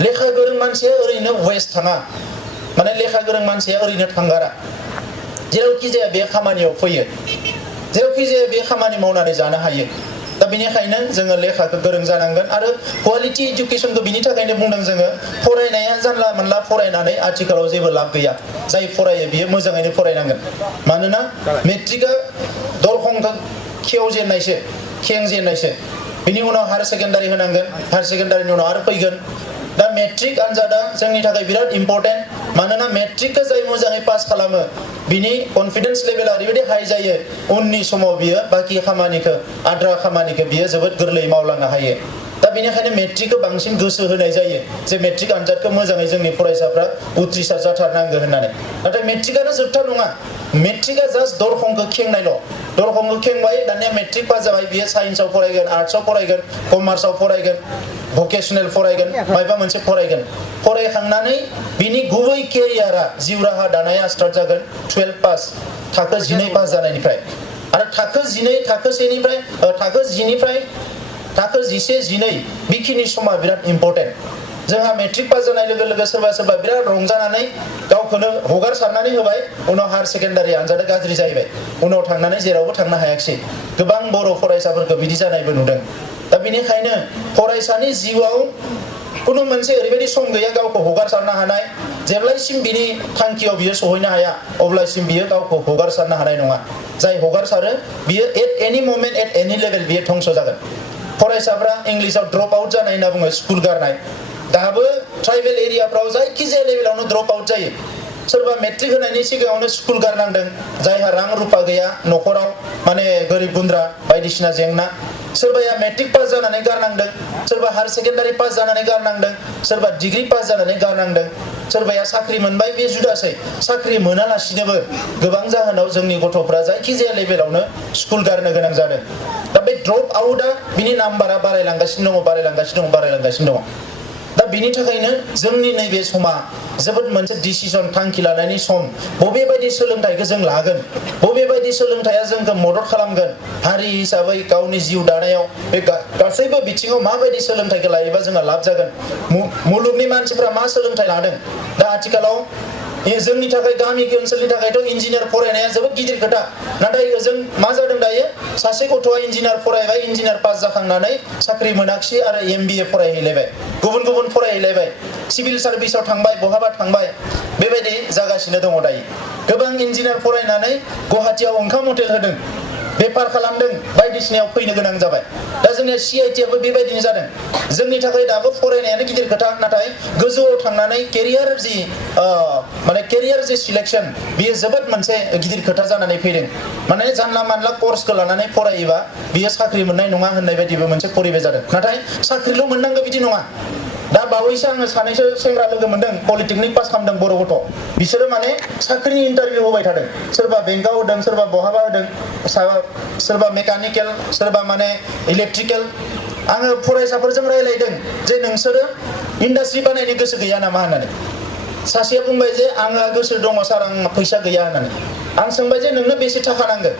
लेखा गोरों मानसिया ओरैनो वेस्ट थाङा माने लेखा गोरों मानसिया ओरैनो थांगारा जेरावखि जाया बे खामानियाव फैयो जेरावखि जाया बे खामानि मावनानै जानो हायो दा बेनिखायनो जोङो लेखाखौ गोरों जानांगोन आरो क्वालिटी एजुकेशनखौ बिनि थाखायनो बुंदों जोङो फरायनाया जानला मोनला फरायनानै आथिखालाव जेबो लाब गैया जाय फरायो बियो मोजाङैनो फरायनांगोन मानोना मेट्रिकआ दरखंखौ खेंजेननायसो बिनि उनाव हायार सेकेन्डारि होनांगोन हायार सेकेन्डारिनि उनाव आरो फैगोन दा मेट्रिक आनजादा जोंनि थाखाय बिराद इम्पर्टेन्ट मानोना मेट्रिकखौ जाय मोजाङै पास खालामो बिनि कन्फिडेन्स लेभेला ओरैबायदि हाई जायो उननि समाव बियो बाखि खामानिखौ आद्रा खामानिखौ बियो जोबोद गोरलैयै मावलांनो हायो दा बेनिखायनो मेट्रिकखौ बांसिन गोसो होनाय जायो जे मेट्रिक आनजादखौ मोजाङै जोंनि फरायसाफ्रा उथ्रिसार जाथारनांगौ होननानै नाथाय मेट्रिकआनो जोबथा नङा मेट्रिकआ जास्ट दरखंखौ खेंनायल' दरखंखौ खेंबाय दानिया मेट्रिक पास जाबाय बियो साइन्सआव फरायगोन आर्ट्सआव फरायगोन कमार्सआव फरायगोन भकेसनेल फरायगोन माबा मोनसे फरायगोन फरायखांनानै बिनि गुबै केरियारा जिउ राहा दानाया स्टार्ट जागोन 12 पास थाखो 12 पास जानायनिफ्राय आरो थाखो 11 थाखो 1निफ्राय थाखो 10निफ्राय थाखो 11 12 बेखिनि समा बिराद इम्पर्टेन्ट जोंहा मेट्रिक पास जानाय लोगो लोगो सोरबा बिराद रंजानानै गावखौनो हगारसारनानै होबाय उनाव हायार सेकेन्डारि आनजादा गाज्रि जाहैबाय उनाव थांनानै जेरावबो थांनो हायाखिसै गोबां बर' फरायसाफोरखौ बिदि जानायबो नुदों दा बेनिखायनो फरायसानि जिउआव कुनु मोनसे ओरैबायदि सम गैया गावखौ हगारसारनो हानाय जेब्लायसिम बिनि थांखियाव बियो सहैनो हाया अब्लासिम बियो गावखौ हगारसारनो हानाय नङा जाय हगारसारो बियो एट एनि मोमेन्ट एट एनि लेभेल बियो धंस जागोन फरायसाफ्रा इंलिसाव ड्रप आउट जानाय होनना बुङो स्कुल गारनाय दाबो ट्राइबेल एरियाफ्राव जायखिजाया लेभेलावनो ड्रप आउट जायो सोरबा मेट्रिक होनायनि सिगाङावनो स्कुल गारनांदों जायहा रां रुपा गैया न'खराव माने गोरिब गुन्द्रा बायदिसिना जेंना सोरबाया मेट्रिक पास जानानै गारनांदों सोरबा हायार सेकेन्डारि पास जानानै गारनांदों सोरबा डिग्री पास जानानै गारनांदों सोरबाया साख्रि मोनबाय बे जुदासै साख्रि मोनालासिनोबो गोबां जाहोनाव जोंनि गथ'फ्रा जायखिजाया लेभेलावनो स्कुल गारनो गोनां जादों दा बे ड्रप आउटआ बिनि नाम्बारा बारायलांगासिनो दङ दा बिनि थाखायनो जोंनि नैबे समा जोबोद मोनसे डिसिजन थांखि लानायनि सम बबे बायदि सोलोंथाइखौ जों लागोन बबे बायदि सोलोंथाइया जोंखौ मदद खालामगोन हारि हिसाबै गावनि जिउ दानायाव बे गासैबो बिथिङाव माबायदि सोलोंथाइखौ लायोबा जोंहा लाब जागोन मुलुगनि मानसिफ्रा मा सोलोंथाइ लादों दा आथिखालाव जोंनि थाखाय गामि ओनसोलनि थाखायथ' इन्जिनियार फरायनाया जोबोद गिदिर खोथा नाथाय ओजों मा जादों दायो सासे गथ'आ इन्जिनियार फरायबाय इन्जिनियार पास जाखांनानै साख्रि मोनाखिसै आरो MBA फरायहैलायबाय गुबुन फरायहैलायबाय सिभिल सार्भिसाव थांबाय बहाबा थांबाय बेबायदि जागासिनो दङ दायो गोबां इन्जिनियार फरायनानै गुवाहाटियाव ओंखाम हटेल होदों बेफार खालामदों बायदिसिनायाव फैनो गोनां जाबाय दा जोंनिया CITआबो बेबायदिनो जादों जोंनि थाखाय दाबो फरायनायानो गिदिर खोथा नाथाय गोजौआव थांनानै केरियार जि सिलेक्शन बियो जोबोद मोनसे गिदिर खोथा जानानै फैदों माने जानला मानला कर्सखौ लानानै फरायोबा बियो साख्रि मोननाय नङा होननाय बायदिबो मोनसे परिबेस जादों नाथाय साख्रिल' मोननांगौ बिदि नङा दा बावैसो आङो सानैसो सेंग्रा लोगो मोनदों पलिटेकनिक पास खालामदों बर' गथ' बिसोरो माने साख्रिनि इन्टारभिउ होबाय थादों सोरबा बेंकआव होदों सोरबा बहाबा होदों सोरबा मेकानिकेल सोरबा माने इलेक्ट्रिकेल आङो फरायसाफोरजों रायलायदों जे नोंसोरो इन्डास्ट्रि बानायनो गोसो गैया नामा होननानै सासेया बुंबाय जे आंहा गोसो दङ सार आं फैसा गैया होननानै आं सोंबाय जे नोंनो बेसे थाखा नांगौ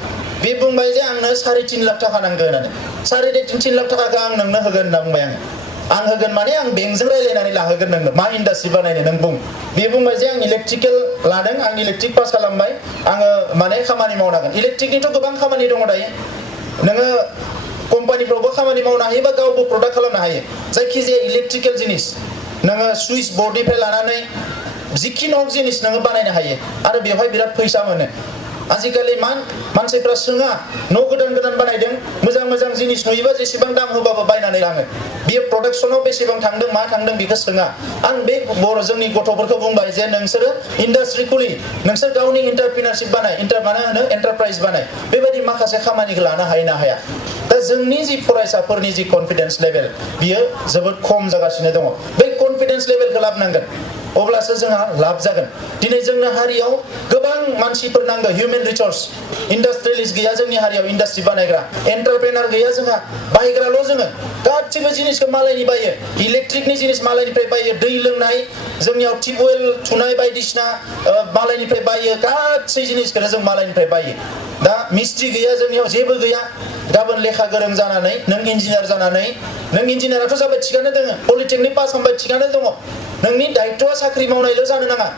बे बुंबाय जे आंनो 3.5 लाख थाखा नांगौ होननानै 3.5 लाख थाखाखौ आं नोंनो होगोन होनना बुंबाय आं होगोन माने आं बेंकजों रायलायनानै लाहोगोन नोंनो मा इन्डास्ट्रि बानायनो नों बुं बे बुंबाय जे आं इलेक्ट्रिकेल लादों आं इलेक्ट्रिक पास खालामबाय आङो माने खामानि मावनांगोन इलेक्ट्रिकनिथ' गोबां खामानि दङ दायो नोङो कम्पानिफ्रावबो खामानि मावनो हायो बा गावबो प्रडाक्ट खालामनो हायो जायखिजाया इलेक्ट्रिकेल जिनिस नोङो सुइच बर्डनिफ्राय लानानै जिखिनि हक जिनिस नोङो बानायनो हायो आरो बेवहाय बिराद फैसा मोनो आजिखालि मानसिफ्रा सोङा न' गोदान बानायदों मोजां जिनिस नुयोबा जेसेबां दाम होबाबो बायनानै लाङो बियो प्रडाक्सनाव बेसेबां थांदों मा थांदों बेखौ सोङा आं बे जोंनि गथ'फोरखौ बुंबाय जे नोंसोरो इन्डास्ट्रि खुलि नोंसोर गावनि एन्टारप्रिनारशिप बानाय एन्टारप्राइज बानाय बेबायदि माखासे खामानिखौ लानो हायो ना हाया दा जोंनि जि फरायसाफोरनि जि कनफिडेन्स लेभेल बियो जोबोद खम जागासिनो दङ बै कनफिडेन्स लेभेलखौ लाबोनांगोन अब्लासो जोंहा लाब जागोन दिनै जोंनो हारियाव गोबां मानसिफोर नांगौ हिउमेन रिसोर्स इन्डास्ट्रियलिस्ट गैया जोंनि हारियाव इन्डास्ट्रि बानायग्रा एन्टारप्रेनार गैया जोंहा बायग्राल' जोङो गासिबो जिनिसखौ मालायनि बायो इलेक्ट्रिकनि जिनिस मालायनिफ्राय बायो दै लोंनाय जोंनियाव टिउबवेल थुनाय बायदिसिना मालायनिफ्राय बायो गासै जिनिसखौनो जों मालायनिफ्राय बायो दा मिस्ट्रि गैया जोंनियाव जेबो गैया गाबोन लेखा गोरों जानानै नों इन्जिनियार जानानै नों इन्जिनियाराथ' जाबाय थिगानो दङ पलिटेकनिक पास खालामबाय थिगानो दङ नोंनि दायित्वआ साख्रि मावनायल' जानो नाङा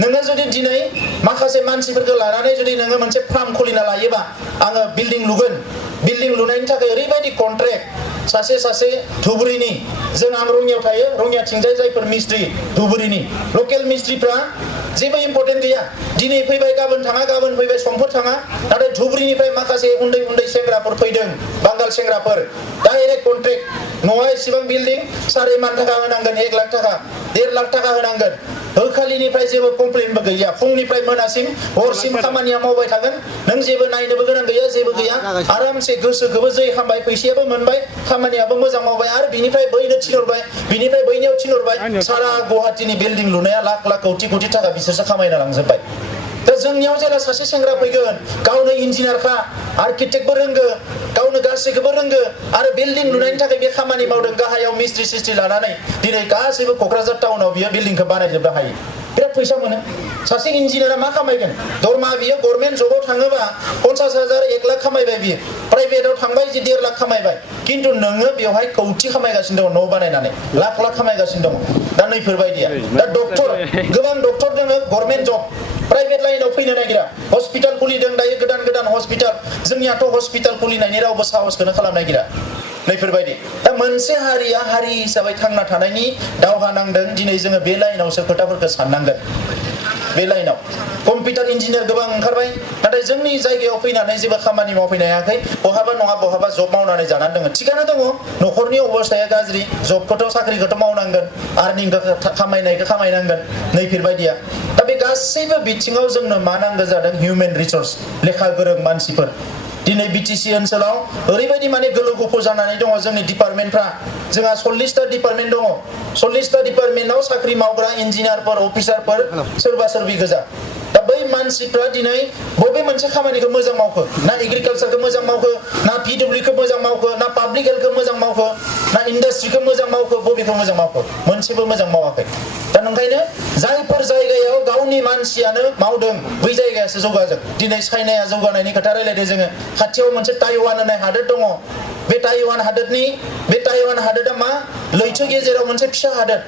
नोङो जुदि दिनै माखासे मानसिफोरखौ लानानै जुदि नोङो मोनसे फार्म खुलिना लायोबा आङो बिल्डिं लुगोन बिल्डिं लुनायनि थाखाय ओरैबायदि कन्ट्रेक्ट सासे धुबुरीनि जों आं रङियाव थायो रङियाथिंजाय जायफोर मिस्ट्रि धुबुरीनि लकेल मिस्ट्रिफ्रा जेबो इम्पर्टेन्ट गैया दिनै फैबाय गाबोन थाङा गाबोन फैबाय समफोर थाङा नाथाय धुबुरीनिफ्राय माखासे उन्दै सेंग्राफोर फैदों बांगाल सेंग्राफोर डाइरेक्ट कन्ट्रेक्ट न'आ इसेबां बिल्डिं 4.5 लाख होनांगोन 1 लाख थाखा 1.5 लाख थाखा होनांगोन होखालिनिफ्राय जेबो कमप्लेनबो गैया फुंनिफ्राय मोनासिम हरसिम खामानिया मावबाय थागोन नों जेबो नायनोबो गोनां गैया जेबो गैया आरामसे गोसोखौबो जै खामबाय फैसायाबो मोनबाय खामानियाबो मोजां मावबाय आरो बिनिफ्राय बैनो थिनहरबाय बिनिफ्राय बैनियाव थिनहरबाय सारा गुवाहाटीनि बिल्डिं लुनाया लाख लाख कौटि थाखा बिसोरसो खामायना लांजोबबाय दा जोंनियाव जेला सासे सेंग्रा फैगोन गावनो इन्जिनियारखा आर्किटेक्टबो रोंगो गावनो गासैखौबो रोंगो आरो बिल्डिं लुनायनि थाखाय बे खामानि मावदों गाहायाव मिस्ट्रि सिस्ट्रि लानानै दिनै गासैबो क'क्राझार टाउनाव बियो बिल्डिंखौ बानायजोबनो हायो बिराद फैसा मोनो सासे इन्जिनियारा मा खामायगोन दरमा बियो गभर्नमेन्ट जबाव थाङोबा 50,000 1 लाख खामायबाय बियो प्राइभेटाव थांबाय जे 1.5 लाख खामायबाय खिन्थु नोङो बेवहाय कौटि खामायगासिनो दङ न' बानायनानै लाख लाख खामायगासिनो दङ दा नैफोरबायदिया दा डक्टर गोबां डक्टर दङ गभर्नमेन्ट जब प्राइभेट लाइनाव फैनो नागिरा हस्पिटाल खुलिदों दायो गोदान हस्पिटाल जोंनियाथ' हस्पिटाल खुलिनायनि रावबो साहसखौनो खालामनो नागिरा नैफोरबायदि दा मोनसे हारिया हारि हिसाबै थांना थानायनि दावहा नांदों दिनै जोङो बे लाइनावसो खोथाफोरखौ साननांगोन बे लाइनाव कम्पिउटार इन्जिनियार गोबां ओंखारबाय नाथाय जोंनि जायगायाव फैनानै जेबो खामानि मावफैनो हायाखै बहाबा नङा बहाबा जब मावनानै जानानै दङ थिगानो दङ न'खरनि अबस्थाया गाज्रि जबखौथ' साख्रिखौथ' मावनांगोन आर्निंखौ खामायनायखौ खामायनांगोन नैफोरबायदिया दा बे गासैबो बिथिङाव जोंनो मा नांगौ जादों हिउमेन रिसर्स लेखा गोरों मानसिफोर दिनै बिटिसि ओनसोलाव ओरैबायदि माने गोलो गफो जानानै दङ जोंनि डिपार्टमेन्टफ्रा जोंहा 40टा डिपार्टमेन्ट दङ 40टा डिपार्टमेन्टआव साख्रि मावग्रा इन्जिनियारफोर अफिसारफोर सोरबा गोजा दा बै मानसिफ्रा दिनै बबे मोनसे खामानिखौ मोजां मावखो ना एग्रिकालचारखौ मोजां मावखो ना पिडब्लिउखौ मोजां मावखो ना पाब्लिक हेल्थखौ मोजां मावखो ना इन्डास्ट्रिखौ मोजां मावखो बबेखौ मोजां मावखो मोनसेबो मोजां मावाखै दा नंखायनो जायफोर जायगायाव गावनि मानसियानो मावदों बै जायगायासो जौगादों दिनै चाइनाया जौगानायनि खोथा रायलायदों जोङो खाथियाव मोनसे ताइवान होननाय हादोर दङ बे ताइवान हादोरा मा लैथो गेजेराव मोनसे फिसा हादोर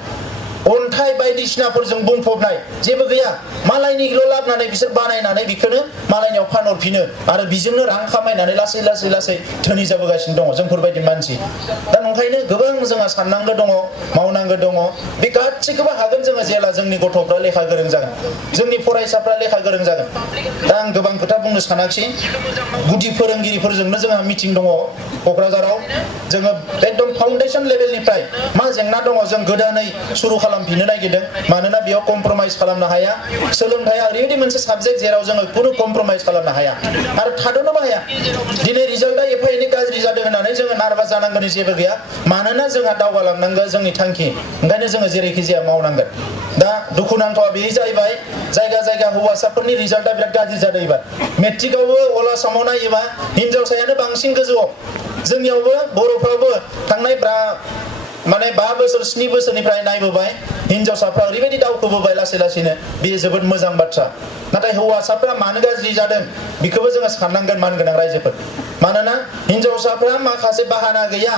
अन्थाइ बायदिसिनाफोरजों बुंफबनाय जेबो गैया मालायनिल' लाबोनानै बिसोर बानायनानै बेखौनो मालायनियाव फानहरफिनो आरो बेजोंनो रां खामायनानै लासै धोनि जाबोगासिनो दङ जोंफोरबायदि मानसि दा नंखायनो गोबां जोंहा साननांगौ दङ मावनांगौ दङ बे गासैखौबो हागोन जोङो जेला जोंनि गथ'फ्रा लेखा गोरों जागोन जोंनि फरायसाफ्रा लेखा गोरों जागोन दा आं गोबां खोथा बुंनो सानाखिसै गुदि फोरोंगिरिफोरजोंनो जोंहा मिटिं दङ क'क्राझाराव जोङो एकदम फाउन्डेसन लेभेलनिफ्राय मा जेंना दङ जों गोदानै सुरु खालामफिननो नागिरदों मानोना बेयाव कमप्रमाइज खालामनो हाया सोलोंथाइया ओरैबायदि मोनसे साबजेक्ट जेराव जोङो खुनु कमप्रमाइज खालामनो हाया आरो थाद'नोबो हाया दिनै रिजाल्टआ एफा एनै गाज्रि जादों होननानै जोङो नार्भास जानांगौनि जेबो गैया मानोना जोंहा दावगालांनांगौ जोंनि थांखि ओंखायनो जोङो जेरैखि जाया मावनांगोन दा दुखुनांथावा बे जाहैबाय जायगा हौवासाफोरनि रिजाल्टआ बिराद गाज्रि जादों एबार मेट्रिकआवबो अल आसामाव नायोबा हिनजावसायानो बांसिन गोजौआव जोंनियावबो बर'फ्रावबो थांनाय 5 बोसोर 7 बोसोरनिफ्राय नायबोबाय हिनजावसाफ्रा ओरैबायदि दावखोबोबाय लासैनो बेयो जोबोद मोजां बाथ्रा नाथाय हौवासाफ्रा मानो गाज्रि जादों बेखौबो जोङो साननांगोन मानगोनां रायजोफोर मानोना हिनजावसाफ्रा माखासे बाहाना गैया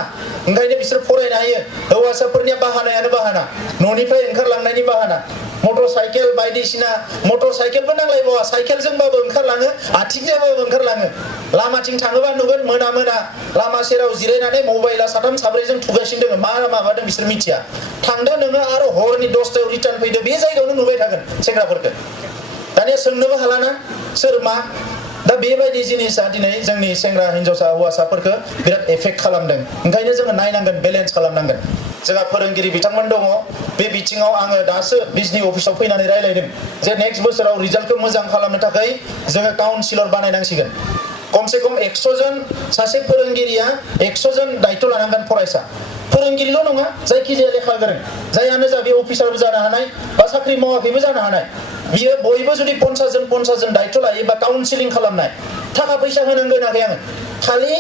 ओंखायनो बिसोर फरायनो हायो हौवासाफोरनिया बाहानायानो बाहाना न'निफ्राय ओंखारलांनायनि बाहाना मटर साइकेल बायदिसिना मटर साइकेलबो नांलायबावा साइकेलजोंबाबो ओंखारलाङो आथिंजोंबाबो ओंखारलाङो लामाथिं थाङोबा नुगोन मोना लामा सेराव जिरायनानै मबाइला 3 4जों थुगासिनो दङ मा माबादों बिसोर मिथिया थांदो नोङो आरो हरनि 10टायाव रिटार्न फैदो बे जायगायावनो नुबाय थागोन सेंग्राफोरखौ दानिया सोंनोबो हालाना सोर मा दा बेबायदि जिनिसा दिनै जोंनि सेंग्रा हिनजावसा हौवासाफोरखौ बिराद एफेक्ट खालामदों ओंखायनो जोङो नायनांगोन बेलेन्स खालामनांगोन जोंहा फोरोंगिरि बिथांमोन दङ बे बिथिङाव आङो दासो बिजनि अफिसाव फैनानै रायलायदों जे नेक्स्ट बोसोराव रिजाल्टखौ मोजां खालामनो थाखाय जोङो काउन्सिलर बानायनांसिगोन खमसे खम 100 जन सासे फोरोंगिरिया 100 जन दायित्व लानांगोन फरायसा फोरोंगिरिल' नङा जायखिजाया लेखा गोरों जायानो जा बे अफिसारबो जानो हानाय बा साख्रि मावाखैबो जानो हानाय बियो बयबो जुदि 50 जन दायित्व लायो बा काउन्सिलिं खालामनाय थाखा फैसा होनांगोन होनाखै आङो खालि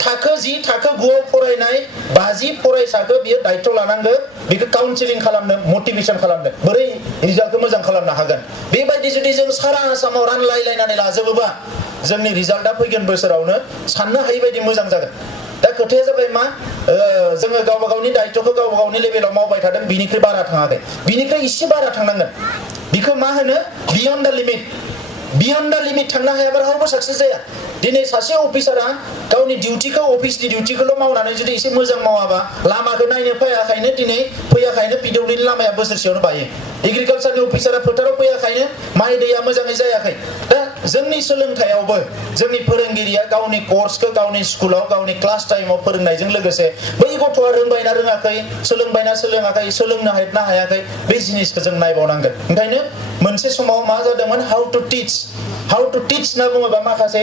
थाखो 10 थाखो 9 फरायनाय 50 फरायसाखौ बियो दायित्व लानांगौ बेखौ काउन्सिलिं खालामनो मटिभेसन खालामनो बोरै रिजाल्टखौ मोजां खालामनो हागोन बेबायदि जुदि जों सारा आसामाव रानलायलायनानै लाजोबोबा जोंनि रिजाल्टआ फैगोन बोसोरावनो साननो हायै बायदि मोजां जागोन। दा खोथाया जाबाय मा जोङो गावबा गावनि दायित्वखौ गावबा गावनि लेभेलाव मावबाय थादों, बिनिख्रुइ बारा थाङाखै, बिनिख्रुइ एसे बारा थांनांगोन। बिखौ मा होनो बियन्ड द लिमिट। बियन्ड द लिमिट थांनो हायाबा रावबो साक्सेस जाया। दिनै सासे अफिसारा गावनि डिउटिखौ अफिसनि डिउटिखौल' मावनानै जुदि एसे मोजां मावाबा, लामाखौ नायनो फैयाखायनो दिनै फैयाखायनो पिडब्लिउडिनि लामाया बोसोरसेयावनो बायो। एग्रिकालसारनि अफिसारा फोथाराव फैयाखायनो माइ दैया मोजाङै जायाखै। दा जोंनि सोलोंथायावबो जोंनि फोरोंगिरिया गावनि कर्सखौ गावनि स्कुलाव गावनि क्लास टाइमाव फोरोंनायजों लोगोसे बै गथ'आ रोंबायना रोङाखै, सोलोंबायना सोलोङाखै, सोलोंनो हायाखै, बे जिनिसखौ जों नायबावनांगोन। ओंखायनो मोनसे समाव मा जादोंमोन, हाउ टु टिच होनना बुङोबा माखासे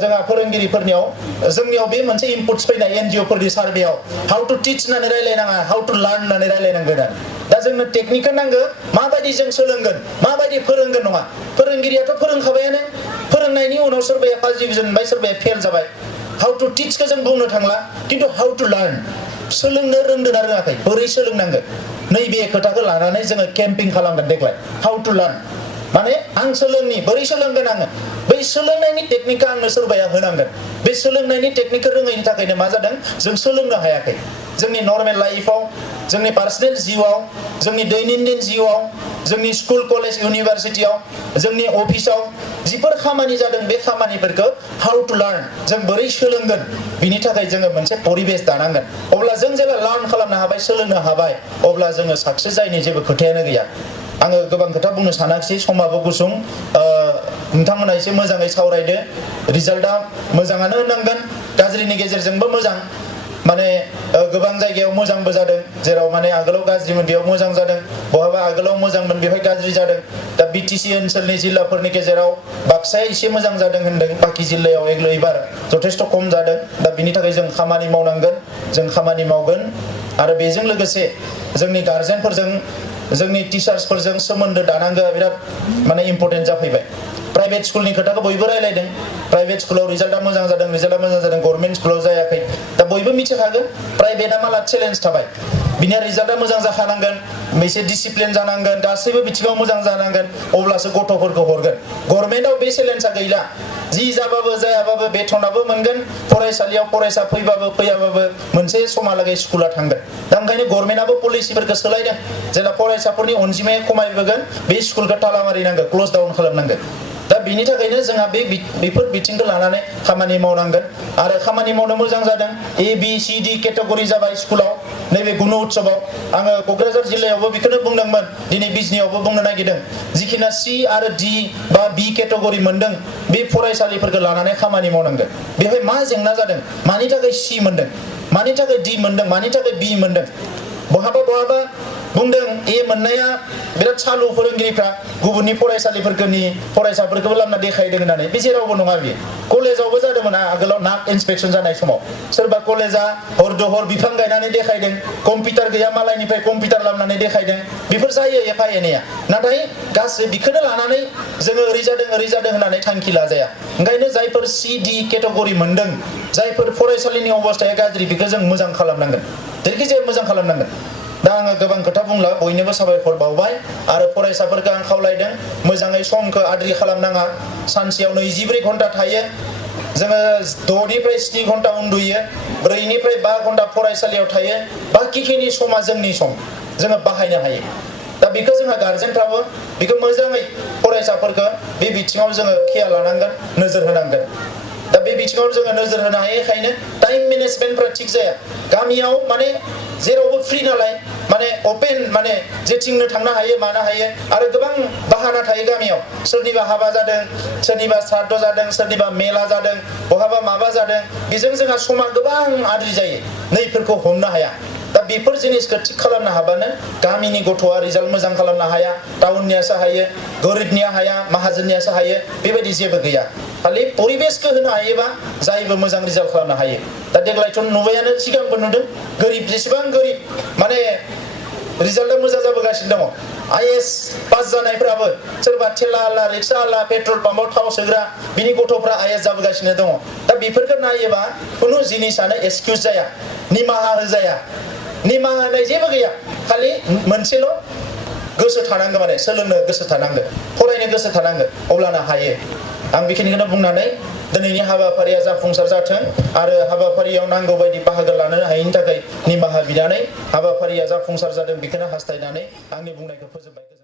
जोंहा फोरोंगिरिफोरनियाव जोंनियाव बे मोनसे इनपुट्स फैनाय एनजिअ फोरनि सार्भेयाव हाउ टु टिच होननानै रायलायनाङा, हाउ टु लार्न होननानै रायलायनांगोन आरो। दा जोंनो टेकनिकखौ नांगौ, माबायदि जों सोलोंगोन, माबायदि फोरोंगोन नङा। फोरोंगिरियाथ' फोरोंखाबायानो, फोरोंनायनि उनाव सोरबाया फार्स्ट डिभिजन मोनबाय, सोरबाया फेल जाबाय। हाउ टु टिचखौ जों बुंनो थांला, खिन्थु हाउ टु लार्न, सोलोंनो रोंदों ना रोङाखै, बोरै सोलोंनांगोन, नैबे खोथाखौ लानानै जोङो केम्पिं खालामगोन देग्लाय। हाउ टु लार्न माने आं सोलोंनि, बोरै सोलोंगोन आङो, बै सोलोंनायनि टेकनिकखौ आंनो सोरबाया होनांगोन। बे सोलोंनायनि टेकनिकखौ रोङैनि थाखायनो मा जादों, जों सोलोंनो हायाखै। जोंनि नर्मेल लाइफआव, जोंनि पार्सनेल जिउआव, जोंनि दैनन्दिन जिउआव, जोंनि स्कुल कलेज इउनिभारसिटियाव, जोंनि अफिसाव जिफोर खामानि जादों, बे खामानिफोरखौ हाउ टु लार्न, जों बोरै सोलोंगोन, बिनि थाखाय जोङो मोनसे परिबेस दानांगोन। अब्ला जों जेब्ला लार्न खालामनो हाबाय, सोलोंनो हाबाय, अब्ला जोङो साक्सेस जायैनि जेबो खोथायानो गैया। आङो गोबां खोथा बुंनो सानाखिसै, समाबो गुसुं। नोंथांमोना एसे मोजाङै सावरायदो। रिजाल्टआ मोजाङानो होननांगोन, गाज्रिनि गेजेरजोंबो मोजां। माने गोबां जायगायाव मोजांबो जादों, जेराव माने आगोलाव गाज्रिमोन बेयाव मोजां जादों, बहाबा आगोलाव मोजांमोन बेवहाय गाज्रि जादों। दा बिटिसि ओनसोलनि जिल्लाफोरनि गेजेराव बाक्साया एसे मोजां जादों होनदों, बाखि जिल्लायाव एबार जथेस्थ' खम जादों। दा बिनि थाखाय जों खामानि मावनांगोन, जों खामानि मावगोन। आरो बेजों लोगोसे जोंनि गार्जेनफोरजों, जोंनि टिचार्सफोरजों सोमोन्दो दानांगौआ बिराद माने इम्परटेन्ट जाफैबाय। प्राइभेट स्कुलनि खोथाखौ बयबो रायलायदों, प्राइभेट स्कुलाव रिजाल्टआ मोजां जादों, गभर्नमेन्ट स्कुलाव जायाखै। दा बयबो मिथिखागोन प्राइभेटआ माला चेलेन्ज थाबाय, बिनिया रिजाल्टआ मोजां जाखानांगोन, एसे डिसिप्लिन जानांगोन, गासैबो बिथिङाव मोजां जानांगोन, अब्लासो गथ'फोरखौ हरगोन। गभर्नमेन्टआव बे चेलेन्जआ गैला, जि जाबाबो जायाबाबो बेथनाबो मोनगोन, फरायसालियाव फरायसा फैबाबो फैयाबाबो मोनसे समहालागै स्कुला थांगोन। दा ओंखायनो गभर्नमेन्टआबो पलिसिफोरखौ सोलायदों, जेला फरायसाफोरनि अनजिमाया खमायबोगोन, बे स्कुलखौ ताला मारिनांगोन, क्लस डाउन खालामनांगोन। दा बिनि थाखायनो जोंहा बेफोर बिथिंखौ लानानै खामानि मावनांगोन। आरो खामानि मावनो मोजां जादों, ABCD केटेगरि जाबाय स्कुलाव, नैबे गुन उत्सवआव। आङो क'क्राझार जिल्लायावबो बेखौनो बुंदोंमोन, दिनै बिजनियावबो बुंनो नागिरदों, जिखिना C आरो D बा B केटेगरि मोनदों, बे फरायसालिफोरखौ लानानै खामानि मावनांगोन। बेवहाय मा जेंना जादों, मानि थाखाय C मोनदों, मानि थाखाय D मोनदों, मानि थाखाय B मोनदों। बहाबा बुंदों A मोननाया बिराद सालु फोरोंगिरिफ्रा गुबुननि फरायसाफोरखौबो लाबोना देखायदों होननानै, बे जेरावबो नङा। बियो कलेजावबो जादोंमोन आगोलाव नाक इन्सपेक्सन जानाय समाव, सोरबा कलेजा हर बिफां गायनानै देखायदों, कम्पिउटार गैया मालायनिफ्राय कम्पिउटार लाबोनानै देखायदों, बेफोर जायो एफा एनैया। नाथाय गासै बेखौनो लानानै जोङो ओरै जादों होननानै थांखि लाजाया। ओंखायनो जायफोर C D केटेगरि मोनदों, जायफोर फरायसालिनि अबस्थाया गाज्रि, बेखौ जों मोजां खालामनांगोन, जेरैखिजाया मोजां खालामनांगोन। दा आङो गोबां खोथा बुंला, बयनोबो साबायखर बावबाय। आरो फरायसाफोरखौ आं खावलायदों, मोजाङै समखौ आद्रि खालामनाङा। सानसेयाव 24 घन्टा थायो, जोङो 6 निफ्राय 7 घन्टा उन्दुयो, 4 निफ्राय 5 घन्टा फरायसालियाव थायो, बाखिखिनि समा जोंनि सम, जोङो बाहायनो हायो। दा बेखौ जोंहा गार्जेनफ्राबो बेखौ मोजाङै फरायसाफोरखौ बे बिथिङाव जोङो खेयाल लानांगोन, नोजोर होनांगोन। दा बे बिथिङाव जोङो नोजोर होनो हायैखायनो टाइम मेनेजमेन्टफ्रा थिग जाया। गामियाव माने जेरावबो फ्रि नालाय, माने अपेन, माने जेथिंनो थांनो हायो, मानो हायो। आरो गोबां बाहाना थायो गामियाव, सोरनिबा हाबा जादों, सोरनिबा श्राद्ध जादों, सोरनिबा मेला जादों, बहाबा माबा जादों, बेजों जोंहा समा गोबां आद्रि जायो, नैफोरखौ हमनो हाया। दा बेफोर जिनिसखौ थिग खालामनो हाबानो गामिनि गथ'आ रिजाल्ट मोजां खालामनो हाया, टाउननियासो हायो, गोरिबनिया हाया, माहाजोननियासो हायो, बेबायदि जेबो गैया। खालि परिबेसखौ होनो हायोबा जायबो मोजां रिजाल्ट खालामनो हायो। दा देग्लायथ' नुबायानो, सिगांबो नुदों, गोरिब जेसेबां गोरिब माने रिजाल्टआ मोजां जाबोगासिनो दङ। IAS पास जानायफ्राबो सोरबा ठेला आला, रिक्सा आला, पेट्रल पाम्पाव थाव सोग्रा, बिनि गथ'फ्रा IAS जाबोगासिनो दङ। दा बेफोरखौ नायोबा खुनु जिनिसानो एक्सकिउज जाया, निमाहा होजाया। निमाहा होनाय जेबो गैया, खालि मोनसेल' गोसो थानांगौ, माने सोलोंनो गोसो थानांगौ, फरायनो गोसो थानांगौ, अब्लानो हायो। आं बेखिनिखौनो बुंनानै दिनैनि हाबाफारिया जाफुंसार जाथों आरो हाबाफारियाव नांगौ बायदि बाहागो लानो हायैनि थाखाय निमाहा बिनानै हाबाफारिया जाफुंसार जादों बेखौनो हास्थायनानै आंनि बुंनायखौ फोजोबबाय।